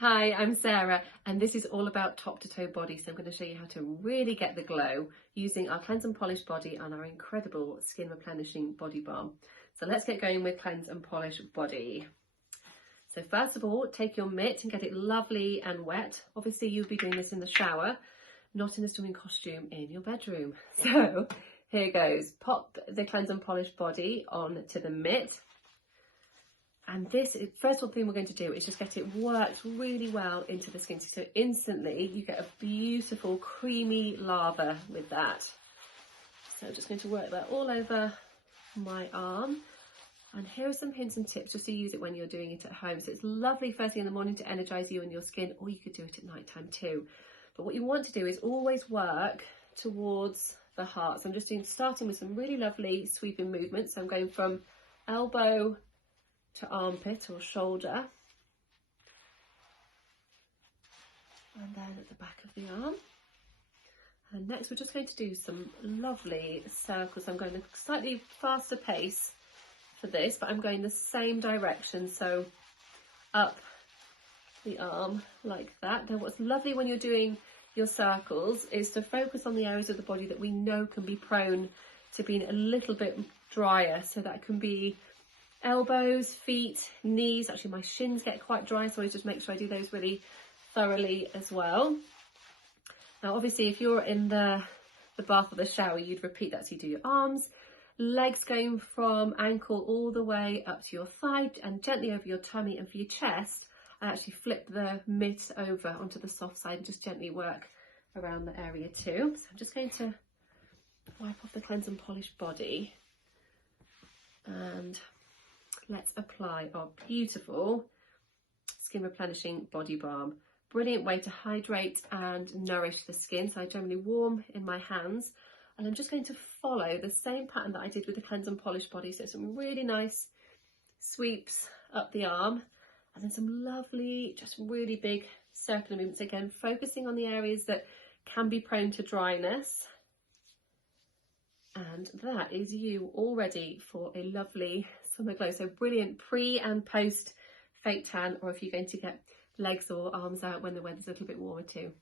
Hi, I'm Sarah, and this is all about top to toe body. So I'm going to show you how to really get the glow using our Cleanse and Polish Body and our incredible Skin Replenishing Body Balm. So let's get going with Cleanse and Polish Body. So first of all, take your mitt and get it lovely and wet. Obviously you'll be doing this in the shower, not in a swimming costume in your bedroom. So here goes. Pop the Cleanse and Polish Body on to the mitt. And this is, first thing we're going to do is just get it worked really well into the skin. So instantly you get a beautiful creamy lather with that. So I'm just going to work that all over my arm. And here are some hints and tips just to use it when you're doing it at home. So it's lovely first thing in the morning to energize you and your skin, or you could do it at night time too. But what you want to do is always work towards the heart. So I'm just starting with some really lovely sweeping movements. So I'm going from elbow to armpit or shoulder, and then at the back of the arm. And next we're just going to do some lovely circles. I'm going a slightly faster pace for this, but I'm going the same direction, so up the arm like that. Now what's lovely when you're doing your circles is to focus on the areas of the body that we know can be prone to being a little bit drier. So that can be elbows, feet, knees. Actually my shins get quite dry, so I just make sure I do those really thoroughly as well. Now obviously if you're in the bath or the shower, you'd repeat that. So you do your arms, legs going from ankle all the way up to your thigh and gently over your tummy, and for your chest I actually flip the mitt over onto the soft side and just gently work around the area too. So I'm just going to wipe off the Cleanse and Polish Body, and let's apply our beautiful Skin Replenishing Body Balm. Brilliant way to hydrate and nourish the skin. So I generally warm in my hands, and I'm just going to follow the same pattern that I did with the Cleanse and Polish Body. So some really nice sweeps up the arm, and then some lovely, just really big circular movements. Again, focusing on the areas that can be prone to dryness. And that is you all ready for a lovely summer glow. So brilliant pre and post fake tan, or if you're going to get legs or arms out when the weather's a little bit warmer too.